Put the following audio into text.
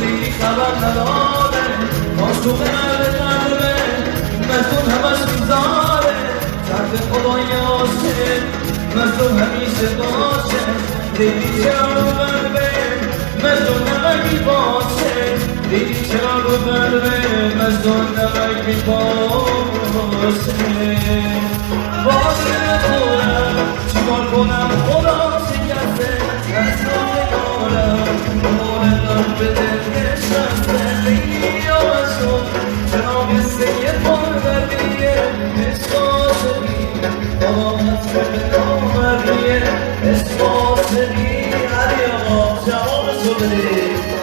دیگه خبر نداره عاشق قلبه مجنون همش میذاره تحت خدای عاشق مجنون همیشه باشه دیگه چرا رو قلبه مجنون نمکی باشه دیگه چرا رو قلبه مجنون نمکی باشه باشه نخورم چیکار کنم خدا شکسته دستم نگارم موردم به دل نشسته بگی آمشون چرا مثل یه پاردردیه عشق عاشقی آمد به نامردیه عشق عاشقی علی آقا جوابشو بده